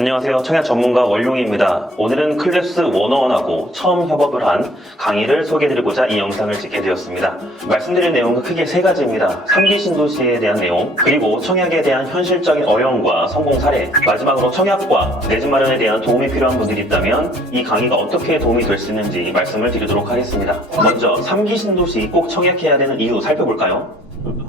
안녕하세요. 청약 전문가 원룡입니다. 오늘은 클래스 101하고 처음 협업을 한 강의를 소개해드리고자 이 영상을 찍게 되었습니다. 말씀드릴 내용은 크게 세 가지입니다. 3기 신도시에 대한 내용, 그리고 청약에 대한 현실적인 어려움과 성공 사례, 마지막으로 청약과 내 집 마련에 대한 도움이 필요한 분들이 있다면 이 강의가 어떻게 도움이 될 수 있는지 말씀을 드리도록 하겠습니다. 먼저 3기 신도시 꼭 청약해야 되는 이유 살펴볼까요?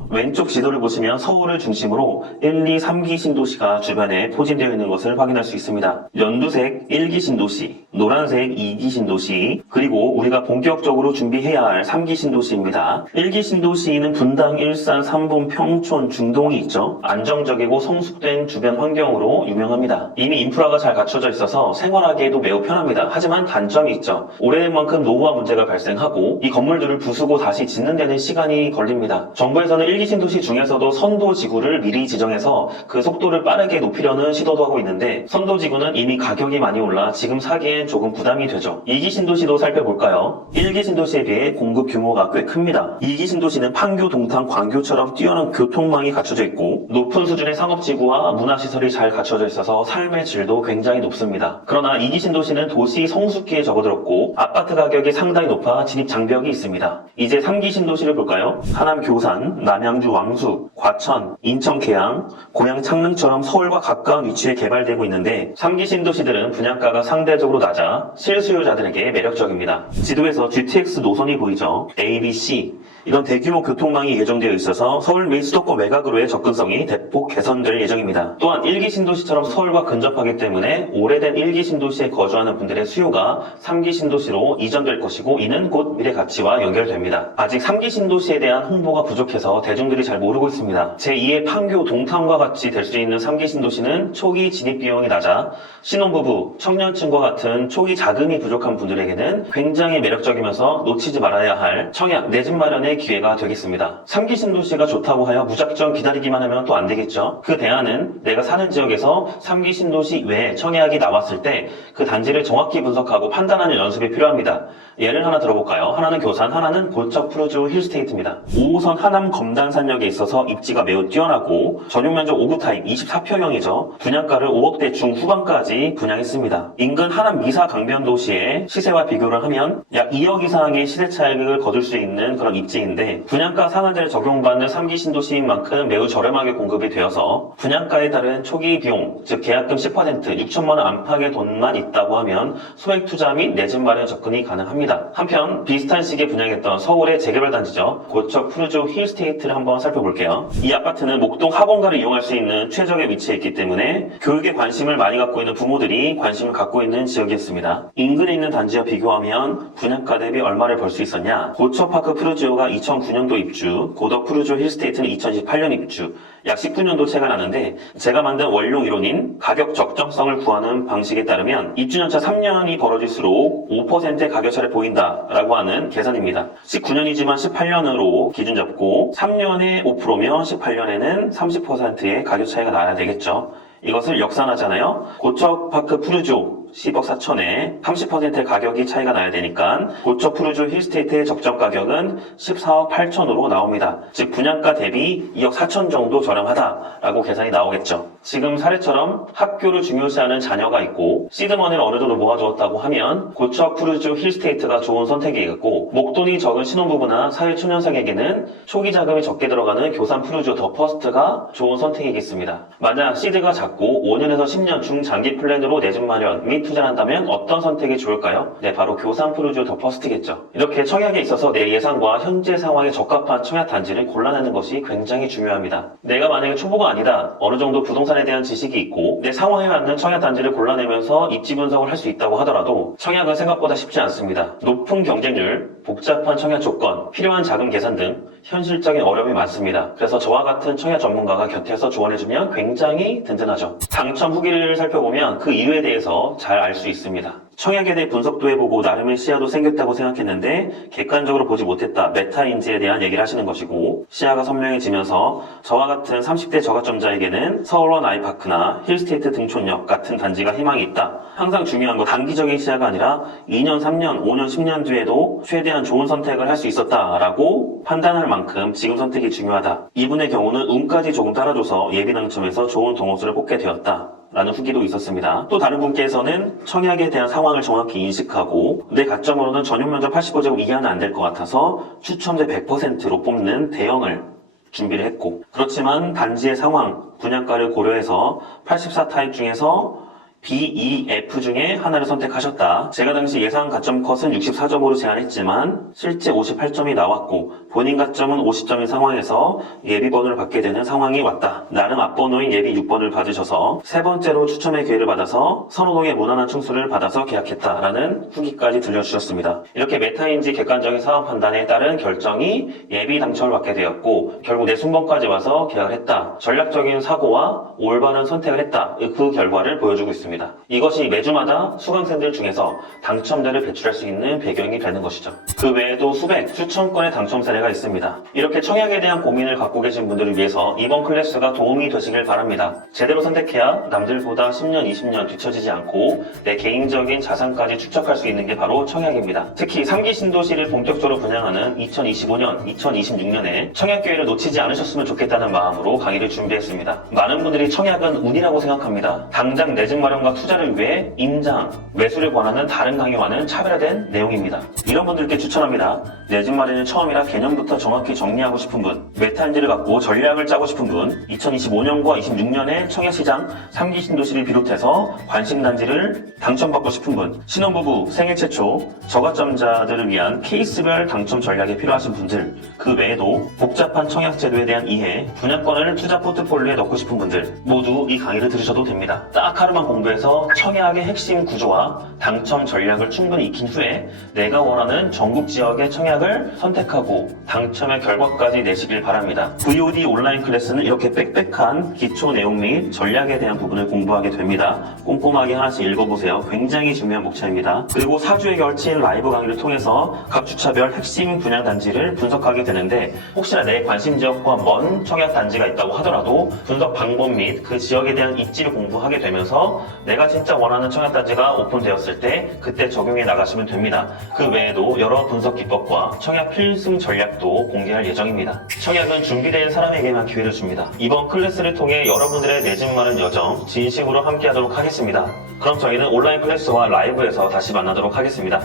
왼쪽 지도를 보시면 서울을 중심으로 1, 2, 3기 신도시가 주변에 포진되어 있는 것을 확인할 수 있습니다. 연두색 1기 신도시, 노란색 2기 신도시, 그리고 우리가 본격적으로 준비해야 할 3기 신도시입니다. 1기 신도시는 분당, 일산, 삼분, 평촌, 중동이 있죠. 안정적이고 성숙된 주변 환경으로 유명합니다. 이미 인프라가 잘 갖춰져 있어서 생활하기에도 매우 편합니다. 하지만 단점이 있죠. 오래된 만큼 노후화 문제가 발생하고 이 건물들을 부수고 다시 짓는 데는 시간이 걸립니다. 정부에서는 1기 신도시 중에서도 선도지구를 미리 지정해서 그 속도를 빠르게 높이려는 시도도 하고 있는데 선도지구는 이미 가격이 많이 올라 지금 사기엔 조금 부담이 되죠. 2기 신도시도 살펴볼까요? 1기 신도시에 비해 공급 규모가 꽤 큽니다. 2기 신도시는 판교, 동탄, 광교처럼 뛰어난 교통망이 갖춰져 있고 높은 수준의 상업지구와 문화시설이 잘 갖춰져 있어서 삶의 질도 굉장히 높습니다. 그러나 2기 신도시는 도시 성숙기에 접어들었고 아파트 가격이 상당히 높아 진입 장벽이 있습니다. 이제 3기 신도시를 볼까요? 하남 교산, 남양주 왕수, 과천, 인천 계양, 고양 창릉처럼 서울과 가까운 위치에 개발되고 있는데 3기 신도시들은 분양가가 상대적으로 낮아 실수요자들에게 매력적입니다. 지도에서 GTX 노선이 보이죠? A, B, C 이런 대규모 교통망이 예정되어 있어서 서울 및 수도권 외곽으로의 접근성이 대폭 개선될 예정입니다. 또한 1기 신도시처럼 서울과 근접하기 때문에 오래된 1기 신도시에 거주하는 분들의 수요가 3기 신도시로 이전될 것이고 이는 곧 미래 가치와 연결됩니다. 아직 3기 신도시에 대한 홍보가 부족해서 대중들이 잘 모르고 있습니다. 제2의 판교, 동탄과 같이 될 수 있는 3기 신도시는 초기 진입 비용이 낮아 신혼부부, 청년층과 같은 초기 자금이 부족한 분들에게는 굉장히 매력적이면서 놓치지 말아야 할 청약, 내 집 마련의 기회가 되겠습니다. 3기 신도시가 좋다고 하여 무작정 기다리기만 하면 또 안 되겠죠. 그 대안은 내가 사는 지역에서 3기 신도시 외에 청약이 나왔을 때 그 단지를 정확히 분석하고 판단하는 연습이 필요합니다. 예를 하나 들어볼까요? 하나는 교산, 하나는 고척 푸르지오 힐스테이트입니다. 5호선 하남 검단산역에 있어서 입지가 매우 뛰어나고 전용 면적 5구 타입 24평형이죠. 분양가를 5억대 중후반까지 분양했습니다. 인근 하남 미사 강변 도시의 시세와 비교를 하면 약 2억 이상의 시세 차익을 거둘 수 있는 그런 입지인데 분양가 상한제를 적용받는 3기 신도시인 만큼 매우 저렴하게 공급이 되어서 분양가에 따른 초기 비용, 즉 계약금 10% 6천만 원 안팎의 돈만 있다고 하면 소액 투자 및 내 집 마련 접근이 가능합니다. 한편 비슷한 시기에 분양했던 서울의 재개발 단지죠. 고척 푸르지오 힐스테이트를 한번 살펴볼게요. 이 아파트는 목동 학원가를 이용할 수 있는 최적의 위치에 있기 때문에 교육에 관심을 많이 갖고 있는 부모들이 관심을 갖고 있는 지역이었습니다. 인근에 있는 단지와 비교하면 분양가 대비 얼마를 벌 수 있었냐? 고척파크 푸르지오가 2009년도 입주, 고덕 푸르지오 힐스테이트는 2018년 입주, 약 19년도 차이가 나는데 제가 만든 원룡 이론인 가격 적정성을 구하는 방식에 따르면 입주년차 3년이 벌어질수록 5%의 가격차를 보인다라고 하는 계산입니다. 19년이지만 18년으로 기준 잡고 3년에 5%면 18년에는 30%의 가격 차이가 나야 되겠죠. 이것을 역산하잖아요. 고척파크 푸르지오 10억 4천에 30%의 가격이 차이가 나야 되니까 고척 푸르지오 힐스테이트의 적정 가격은 14억 8천으로 나옵니다. 즉 분양가 대비 2억 4천 정도 저렴하다라고 계산이 나오겠죠. 지금 사례처럼 학교를 중요시하는 자녀가 있고 시드머니를 어느 정도 모아두었다고 하면 고척 푸르지오 힐스테이트가 좋은 선택이겠고 목돈이 적은 신혼부부나 사회초년생에게는 초기 자금이 적게 들어가는 교산 푸르지오 더 퍼스트가 좋은 선택이겠습니다. 만약 시드가 작고 5년에서 10년 중장기 플랜으로 내 집 마련 및 투자를 한다면 어떤 선택이 좋을까요? 네, 바로 교산 푸르지오 더 퍼스트겠죠. 이렇게 청약에 있어서 내 예상과 현재 상황에 적합한 청약 단지를 골라내는 것이 굉장히 중요합니다. 내가 만약에 초보가 아니다, 어느 정도 부동산에 대한 지식이 있고 내 상황에 맞는 청약 단지를 골라내면서 입지 분석을 할 수 있다고 하더라도 청약은 생각보다 쉽지 않습니다. 높은 경쟁률, 복잡한 청약 조건, 필요한 자금 계산 등 현실적인 어려움이 많습니다. 그래서 저와 같은 청약 전문가가 곁에서 조언해주면 굉장히 든든하죠. 당첨 후기를 살펴보면 그 이유에 대해서 잘 알 수 있습니다. 청약에 대해 분석도 해보고 나름의 시야도 생겼다고 생각했는데 객관적으로 보지 못했다. 메타인지에 대한 얘기를 하시는 것이고 시야가 선명해지면서 저와 같은 30대 저가점자에게는 서울원 아이파크나 힐스테이트 등촌역 같은 단지가 희망이 있다. 항상 중요한 건 단기적인 시야가 아니라 2년, 3년, 5년, 10년 뒤에도 최대한 좋은 선택을 할 수 있었다라고 판단할 만큼 지금 선택이 중요하다. 이분의 경우는 운까지 조금 따라줘서 예비 당첨에서 좋은 동호수를 뽑게 되었다. 라는 후기도 있었습니다. 또 다른 분께서는 청약에 대한 상황을 정확히 인식하고 내 가점으로는 전용 면적 85제곱 이하는 안 될 것 같아서 추첨제 100%로 뽑는 대형을 준비를 했고, 그렇지만 단지의 상황, 분양가를 고려해서 84 타입 중에서 B, E, F 중에 하나를 선택하셨다. 제가 당시 예상 가점 컷은 64점으로 제안했지만 실제 58점이 나왔고 본인 가점은 50점인 상황에서 예비 번호를 받게 되는 상황이 왔다. 나름 앞번호인 예비 6번을 받으셔서 세 번째로 추첨의 기회를 받아서 선호동의 무난한 층수를 받아서 계약했다라는 후기까지 들려주셨습니다. 이렇게 메타인지 객관적인 사업 판단에 따른 결정이 예비 당첨을 받게 되었고 결국 내 순번까지 와서 계약을 했다. 전략적인 사고와 올바른 선택을 했다. 그 결과를 보여주고 있습니다. 이것이 매주마다 수강생들 중에서 당첨자를 배출할 수 있는 배경이 되는 것이죠. 그 외에도 수백, 수천 건의 당첨 사례가 있습니다. 이렇게 청약에 대한 고민을 갖고 계신 분들을 위해서 이번 클래스가 도움이 되시길 바랍니다. 제대로 선택해야 남들보다 10년, 20년 뒤처지지 않고 내 개인적인 자산까지 축적할 수 있는 게 바로 청약입니다. 특히 3기 신도시를 본격적으로 분양하는 2025년, 2026년에 청약 기회를 놓치지 않으셨으면 좋겠다는 마음으로 강의를 준비했습니다. 많은 분들이 청약은 운이라고 생각합니다. 당장 내 집 마련과 투자를 위해 임장, 매수를 권하는 다른 강의와는 차별화된 내용입니다. 이런 분들께 추천합니다. 내 집 마련이 처음이라 개념부터 정확히 정리하고 싶은 분, 메타인지를 갖고 전략을 짜고 싶은 분, 2025년과 26년에 청약시장 3기 신도시를 비롯해서 관심단지를 당첨받고 싶은 분, 신혼부부 생애 최초 저가점자들을 위한 케이스별 당첨 전략이 필요하신 분들, 그 외에도 복잡한 청약 제도에 대한 이해, 분양권을 투자 포트폴리오에 넣고 싶은 분들 모두 이 강의를 들으셔도 됩니다. 딱 하루만 공부해서 청약의 핵심 구조와 당첨 전략을 충분히 익힌 후에 내가 원하는 전국 지역의 청약을 선택하고 당첨의 결과까지 내시길 바랍니다. VOD 온라인 클래스는 이렇게 빽빽한 기초 내용 및 전략에 대한 부분을 공부하게 됩니다. 꼼꼼하게 하나씩 읽어보세요. 굉장히 중요한 목차입니다. 그리고 4주에 걸친 라이브 강의를 통해서 각 주차별 핵심 분양 단지를 분석하게 되는데 혹시나 내 관심 지역과 먼 청약 단지가 있다고 하더라도 분석 방법 및 그 지역에 대한 입지를 공부하게 되면서 내가 진짜 원하는 청약단지가 오픈되었을 때 그때 적용해 나가시면 됩니다. 그 외에도 여러 분석 기법과 청약 필승 전략도 공개할 예정입니다. 청약은 준비된 사람에게만 기회를 줍니다. 이번 클래스를 통해 여러분들의 내 집 마련 여정 진심으로 함께 하도록 하겠습니다. 그럼 저희는 온라인 클래스와 라이브에서 다시 만나도록 하겠습니다.